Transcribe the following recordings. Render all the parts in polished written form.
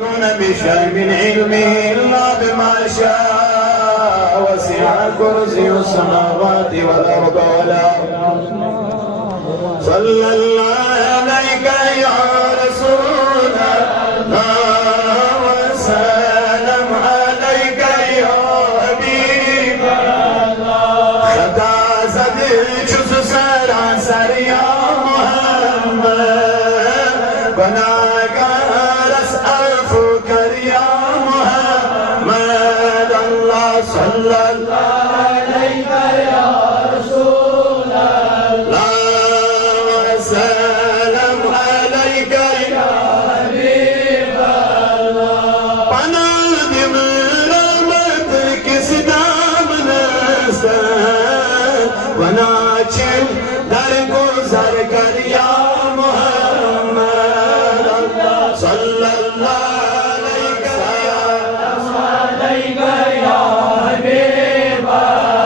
بشيء من علمه إلا بما شاء وسع كرسي السماوات والأرض ولا صلى الله عليك يا رسول الله وسلم عليك يا حبيب الله خدا زد جز سراسر يا محمد گناہگار افکر یا محمد اللہ صلی اللہ علیہ یا رسول اللہ وسلم علیک یا حبیب اللہ پناہ دم رحمت کس دامن سے وناچن در گزر کر یا صلى الله عليك يا حبيب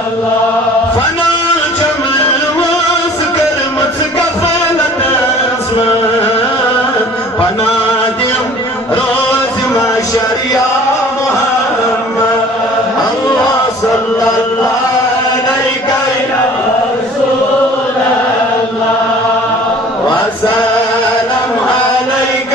الله فنا جمع واسكر متكفلة اسمان فنا دم روز محشر يا محمد الله صلى الله عليك يا رسول الله وسلم عليك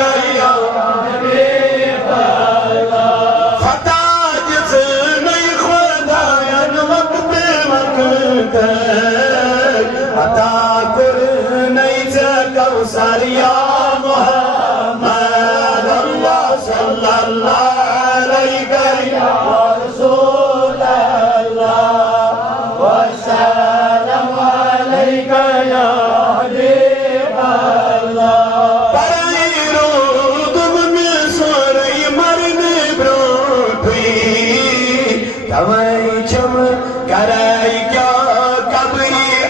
عطا کرنیت کوثر یا محمد اللہ صلی اللہ علیہ یا رسول اللہ وسلم علیک یا حبیب اللہ برائی رودم میں سوری مرد بروٹی توائی چم کرائی کیا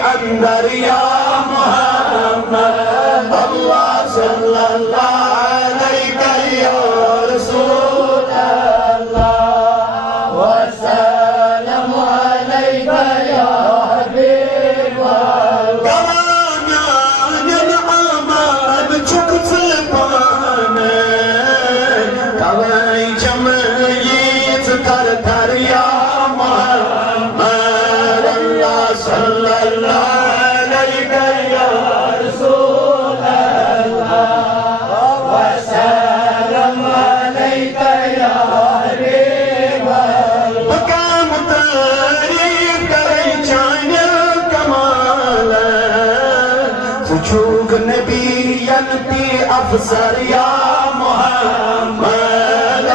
اندر یا محمد اللہ صلی اللہ علیہ یا رسول اللہ وسلم علیہ یا حبیب اللہ گوامیان آمد چکت پانے کوائی جمعیت کر تر یا محمد اللہ صلی اللہ علیہ یا رسول اللہ وسلم علیہ یا حبیب اللہ مقام تعریف کرے چانے کمال سچوک نبی ینتی افسر یا محمد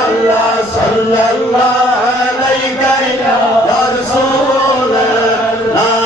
اللہ صلی اللہ علیہ یا رسول اللہ